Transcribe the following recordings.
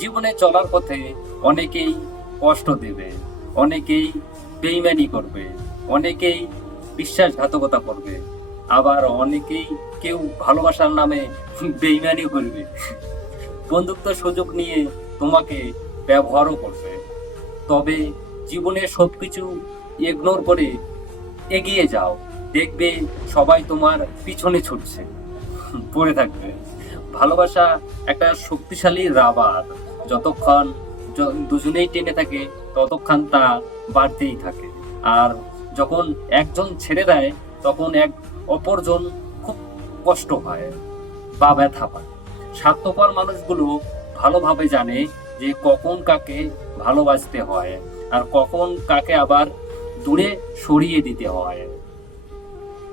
জীবনে চলার পথে অনেকেই কষ্ট দেবে, অনেকেই বেইমানি করবে, অনেকেই বিশ্বাসঘাতকতা করবে, আবার অনেকেই কেউ ভালোবাসার নামে বেইমানি করবে, বন্ধুত্ব সুযোগ নিয়ে তোমাকে ব্যবহারও করবে। তবে জীবনে সবকিছু ইগনোর করে এগিয়ে যাও, দেখবে সবাই তোমার পিছনে ছুটছে, পড়ে থাকবে। ভালোবাসা একটা শক্তিশালী রাবার, যতক্ষণ দুজনেই টেনে থাকে ততক্ষণ তা বাড়তেই থাকে। আর যখন একজন ছেড়ে দেয় তখন অপরজন খুব কষ্ট হয় বা ব্যথা পায়। স্বার্থপর মানুষগুলো ভালোভাবে জানে যে কখন কাকে ভালোবাসতে হয় আর কখন কাকে আবার দূরে সরিয়ে দিতে হয়।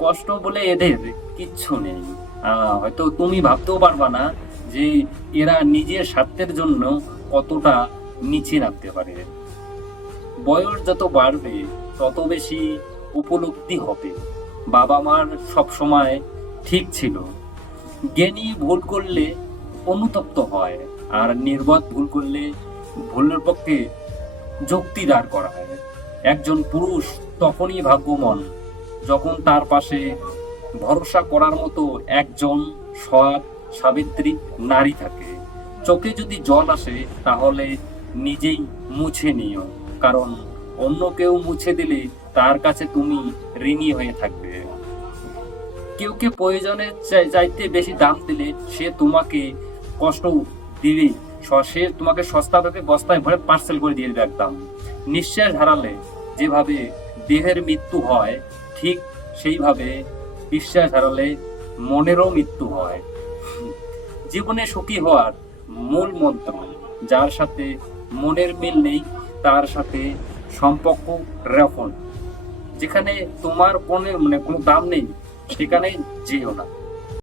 কষ্ট বলে এদের কিচ্ছু নেই। হয়তো তুমি ভাবতেও পারবা না যে এরা নিজের স্বার্থের জন্য কতটা নিচে নামতে পারে। বয়স যত বাড়বে তত বেশি উপলব্ধি হবে বাবা মার সবসময় ঠিক ছিল। জ্ঞানী ভুল করলে অনুতপ্ত হয়, আর নির্বোধ ভুল করলে ভুলের পক্ষে যুক্তি দাঁড় করায়। একজন পুরুষ তখনই ভাগ্যবান যখন তার পাশে ভরসা করার মতো একজন সৎ সাবিত্রী নারী থাকে। চোখে যদি জল আসে তাহলে নিজেই মুছে নিও, কারণ অন্য কেউ মুছে দিলে তার কাছে তুমি ঋণী হয়ে থাকবে। কেউকে প্রয়োজনের চাইতে বেশি দাম দিলে সে তোমাকে কষ্ট দিবে, সে তোমাকে সস্তা ভেবে বস্তায় ভরে পার্সেল করে দিয়ে দেবে একদম। নিঃশ্বাস হারালে যেভাবে দেহের মৃত্যু হয়, ঠিক সেইভাবে বিশ্বাস হারালে মনেরও মৃত্যু হয়। জীবনে সুখী হওয়ার মূল মন্ত্র, যার সাথে মনের মিল নেই তার সাথে সম্পর্ক রাখুন। যেখানে তোমার কোনো দাম নেই সেখানে যেও না।